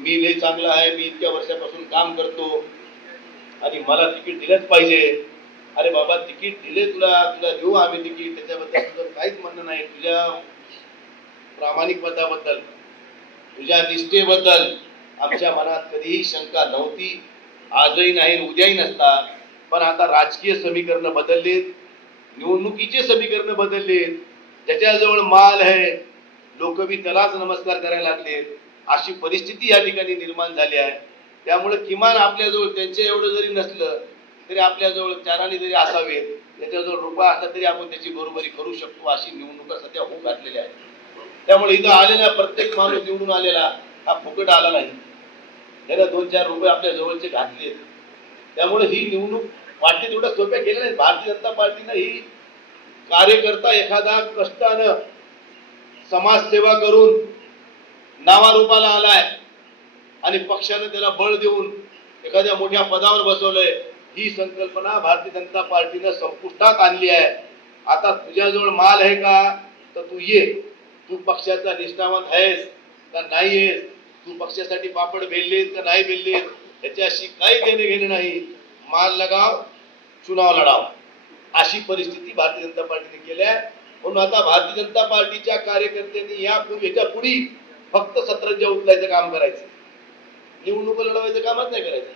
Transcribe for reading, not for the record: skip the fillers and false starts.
मी लय चांगला आहे, मी इतक्या वर्षापासून काम करतो आणि मला तिकीट दिलंच पाहिजे. अरे बाबा, तिकीट दिले तुला, तुला देऊ आम्ही तिकीट, त्याच्याबद्दल तुझं काहीच म्हणणं नाही. तुझ्या प्रामाणिकपणाबद्दल, तुझ्या निष्ठेबद्दल आमच्या मनात कधीही शंका नव्हती, आजही नाही, उद्याही नसतात. पण आता राजकीय समीकरण बदललेत, निवडणुकीचे समीकरण बदललेत. ज्याच्याजवळ माल आहे लोक बी त्यालाच नमस्कार करायला लागलेत, अशी परिस्थिती या ठिकाणी निर्माण झाली आहे. त्यामुळे किमान आपल्याजवळ त्यांच्या एवढं जरी नसलं तरी आपल्याजवळ चाराने जरी असावेत, त्याच्याजवळ रुपया असला तरी आपण त्याची बरोबरी करू शकतो, अशी निवडणुका सध्या होऊ घातलेल्या आहेत. त्यामुळे इथं आलेला प्रत्येक माणूस निवडून आलेला हा फुकट आला नाही, त्याला 2-4 रुपये आपल्या जवळचे घातलेत. त्यामुळे ही निवडणूक वाटते तेवढ्या सोप्या केल्या नाही. भारतीय जनता पार्टीनं ही कार्यकर्ता एखादा कष्टानं समाजसेवा करून नावारूपाला आलाय आणि पक्षाने त्याला बळ देऊन एखाद्या मोठ्या पदावर बसवलंय, ही संकल्पना भारतीय जनता पार्टीनं संपुष्टात आणली आहे. आता तुझ्याजवळ माल आहे का, तर तू ये. तू पक्षाचा निष्ठावंत आहेस का नाही आहेस, तू पक्षासाठी पापड बेललेस का नाही बेललेस, याच्याशी काही देणे घेणे नाही. माल लगाव, चुनाव लढाव, अशी परिस्थिती भारतीय जनता पार्टीने केली आहे. म्हणून आता भारतीय जनता पार्टीच्या कार्यकर्त्यांनी याच्या पुढे फक्त सतरंजा उचलायचं काम करायचं, निवडणूक लढवायचं कामच नाही करायचं.